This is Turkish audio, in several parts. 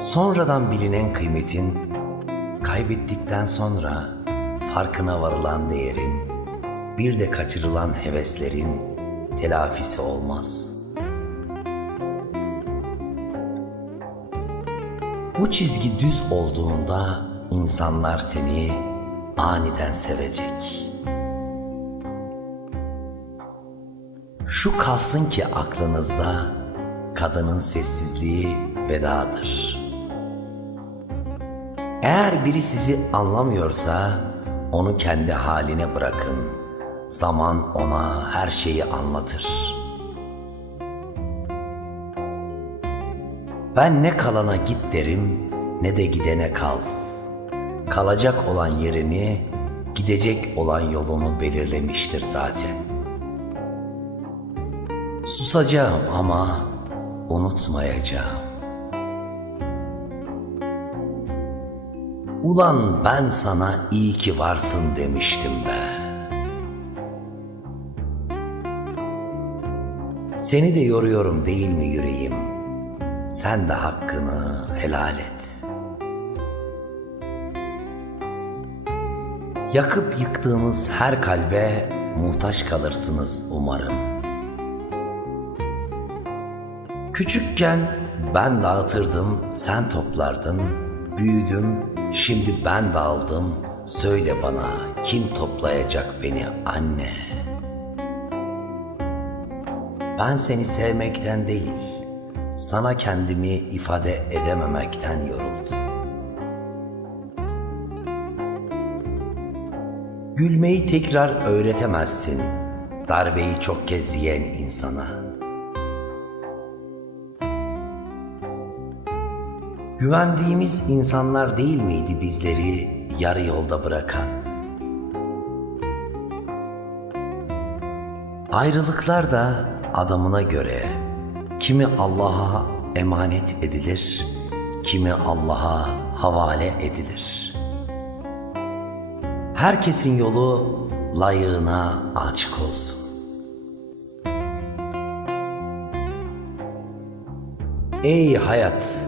Sonradan bilinen kıymetin, kaybettikten sonra farkına varılan değerin, bir de kaçırılan heveslerin telafisi olmaz. Bu çizgi düz olduğunda insanlar seni aniden sevecek. Şu kalsın ki aklınızda kadının sessizliği vedadır. Eğer biri sizi anlamıyorsa onu kendi haline bırakın. Zaman ona her şeyi anlatır. Ben ne kalana git derim ne de gidene kal. Kalacak olan yerini, gidecek olan yolunu belirlemiştir zaten. Susacağım ama unutmayacağım. Ulan ben sana iyi ki varsın demiştim be. Seni de yoruyorum değil mi yüreğim? Sen de hakkını helal et. Yakıp yıktığınız her kalbe muhtaç kalırsınız umarım. Küçükken ben dağıtırdım, sen toplardın. Büyüdüm, şimdi ben dağıldım. Söyle bana kim toplayacak beni anne? Ben seni sevmekten değil, sana kendimi ifade edememekten yoruldum. Gülmeyi tekrar öğretemezsin, darbeyi çok kez yiyen insana. Güvendiğimiz insanlar değil miydi bizleri yarı yolda bırakan? Ayrılıklar da adamına göre kimi Allah'a emanet edilir, kimi Allah'a havale edilir. Herkesin yolu layığına açık olsun. Ey hayat,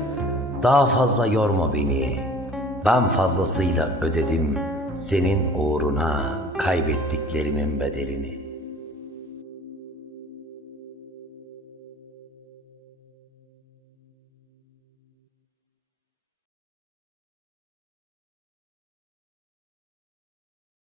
daha fazla yorma beni. Ben fazlasıyla ödedim senin uğruna kaybettiklerimin bedelini.